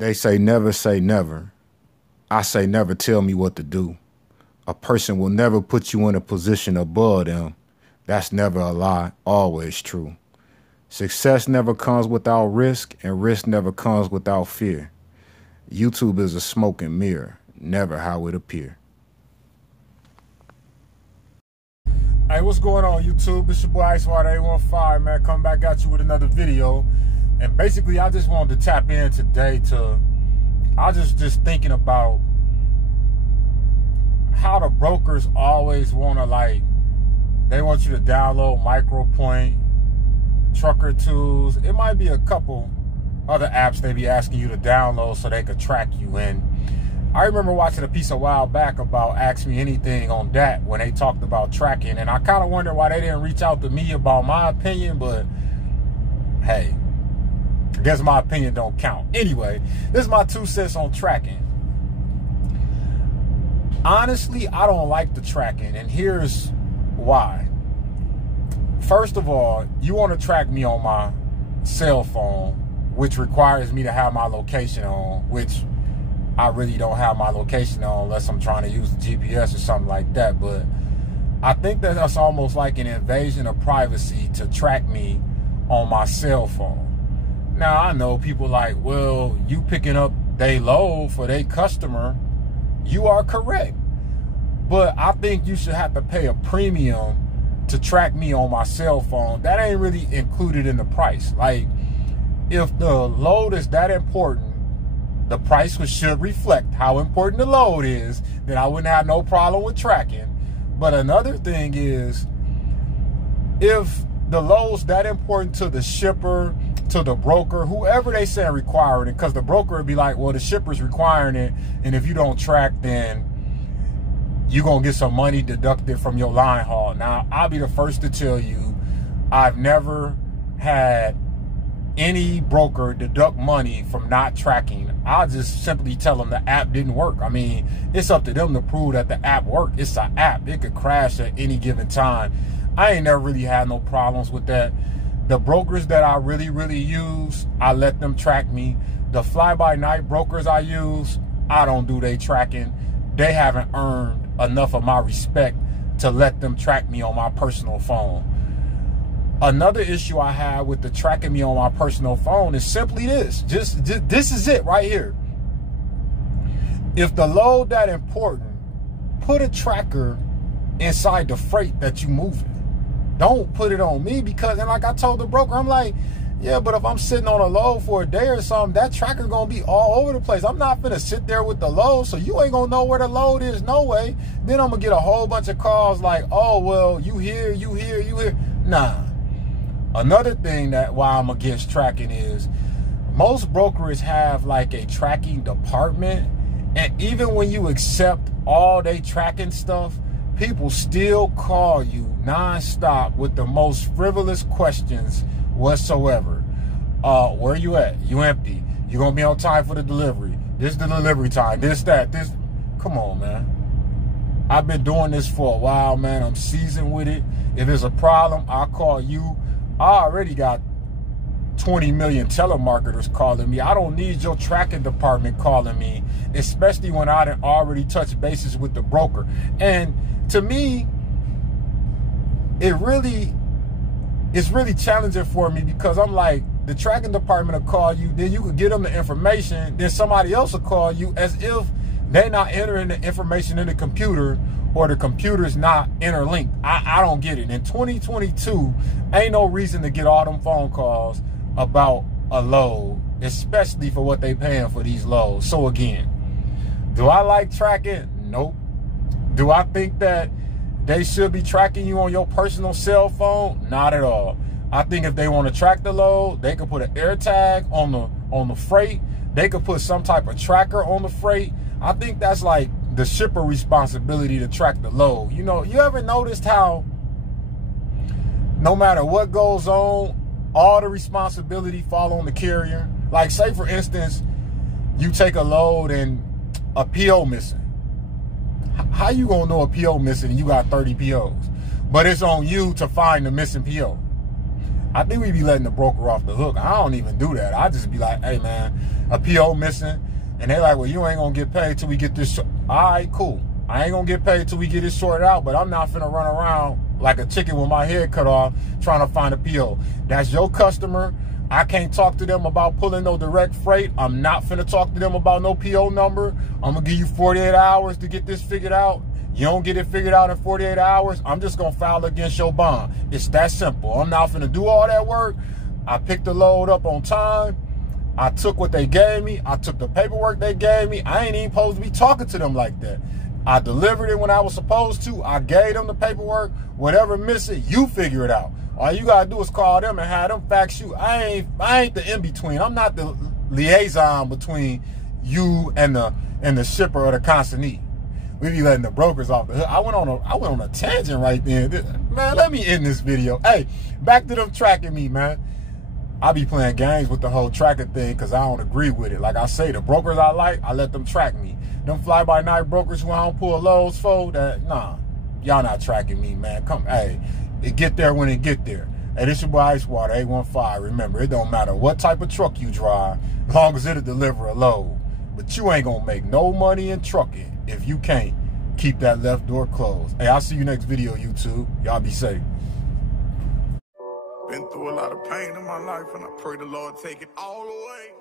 They say never. I say never tell me what to do. A person will never put you in a position above them. That's never a lie, always true. Success never comes without risk, and risk never comes without fear. YouTube is a smoke and mirror, never how it appear. Hey, what's going on, YouTube? It's your boy IceWater815, man. Coming back at you with another video. And basically, I just wanted to tap in today to, I just thinking about how the brokers always want to, like, they want you to download MicroPoint, Trucker Tools. It might be a couple other apps they be asking you to download so they could track you in. I remember watching a piece a while back about Ask Me Anything on that when they talked about tracking, and I kind of wonder why they didn't reach out to me about my opinion, but hey, I guess my opinion don't count. Anyway, this is my 2 cents on tracking. Honestly, I don't like the tracking, and here's why. First of all, you want to track me on my cell phone, which requires me to have my location on, which I really don't have my location on unless I'm trying to use the GPS or something like that. But I think that that's almost like an invasion of privacy to track me on my cell phone. Now, I know people like, well, you picking up they load for their customer. You are correct. But I think you should have to pay a premium to track me on my cell phone. That ain't really included in the price. Like, if the load is that important, the price should reflect how important the load is, then I wouldn't have no problem with tracking. But another thing is, if the load's that important to the shipper, to the broker, whoever they say requiring it, because the broker would be like, well, the shipper's requiring it, and if you don't track, then you're going to get some money deducted from your line haul. Now, I'll be the first to tell you, I've never had any broker deduct money from not tracking. I'll just simply tell them the app didn't work. I mean, it's up to them to prove that the app worked. It's an app. It could crash at any given time. I ain't never really had no problems with that. The brokers that I really use, I let them track me. The fly-by-night brokers I use, I don't do they tracking. They haven't earned enough of my respect to let them track me on my personal phone. Another issue I have with the tracking me on my personal phone is simply this. Just this is it right here. If the load that important, put a tracker inside the freight that you moving. Don't put it on me, because, and like I told the broker, I'm like, yeah, but if I'm sitting on a load for a day or something, that tracker gonna be all over the place. I'm not gonna sit there with the load, so you ain't gonna know where the load is, no way. Then I'm gonna get a whole bunch of calls like, oh, well, you here. Nah. Another thing that why I'm against tracking is most brokers have like a tracking department, and even when you accept all they tracking stuff, people still call you nonstop with the most frivolous questions whatsoever. Where you at? You empty? You gonna be on time for the delivery? This is the delivery time. This, that, this. Come on, man. I've been doing this for a while, man. I'm seasoned with it. If there's a problem, I'll call you. I already got 20 million telemarketers calling me. I don't need your tracking department calling me, especially when I done already touched bases with the broker. And to me, it's really challenging for me, because I'm like, the tracking department will call you, then you could get them the information, then somebody else will call you as if they're not entering the information in the computer, or the computer's not interlinked. I don't get it. In 2022, ain't no reason to get all them phone calls about a load, especially for what they paying for these loads. So again, do I like tracking? Nope. Do I think that they should be tracking you on your personal cell phone? Not at all. I think if they want to track the load, they could put an air tag on the freight. They could put some type of tracker on the freight. I think that's like the shipper responsibility to track the load. You know, you ever noticed how no matter what goes on, all the responsibility fall on the carrier? Like, say for instance, you take a load and a PO missing. How you gonna know a PO missing and you got 30 POs? But it's on you to find the missing PO. I think we be letting the broker off the hook. I don't even do that. I just be like, hey man, a PO missing, and they like, well, you ain't gonna get paid till we get this. All right, cool. I ain't gonna get paid till we get it sorted out, but I'm not finna run around like a chicken with my head cut off trying to find a PO. That's your customer. I can't talk to them about pulling no direct freight. I'm not finna talk to them about no PO number. I'm gonna give you 48 hours to get this figured out. You don't get it figured out in 48 hours, I'm just gonna file against your bond. It's that simple. I'm not finna do all that work. I picked the load up on time. I took what they gave me. I took the paperwork they gave me. I ain't even supposed to be talking to them like that. I delivered it when I was supposed to. I gave them the paperwork. Whatever missing, you figure it out. All you gotta do is call them and have them fax you. I ain't the in-between. I'm not the liaison between you and the shipper or the consignee. We be letting the brokers off the hook. I went on a tangent right there. Man, let me end this video. Hey, back to them tracking me, man. I be playing games with the whole tracker thing because I don't agree with it. Like I say, the brokers I like, I let them track me. Them fly-by-night brokers who I don't pull loads for, nah, y'all not tracking me, man. Come, hey, it get there when it get there. Hey, this your boy Icewater 815. Remember, it don't matter what type of truck you drive, as long as it'll deliver a load. But you ain't gonna make no money in trucking if you can't keep that left door closed. Hey, I'll see you next video, YouTube. Y'all be safe. Been through a lot of pain in my life, and I pray the Lord take it all away.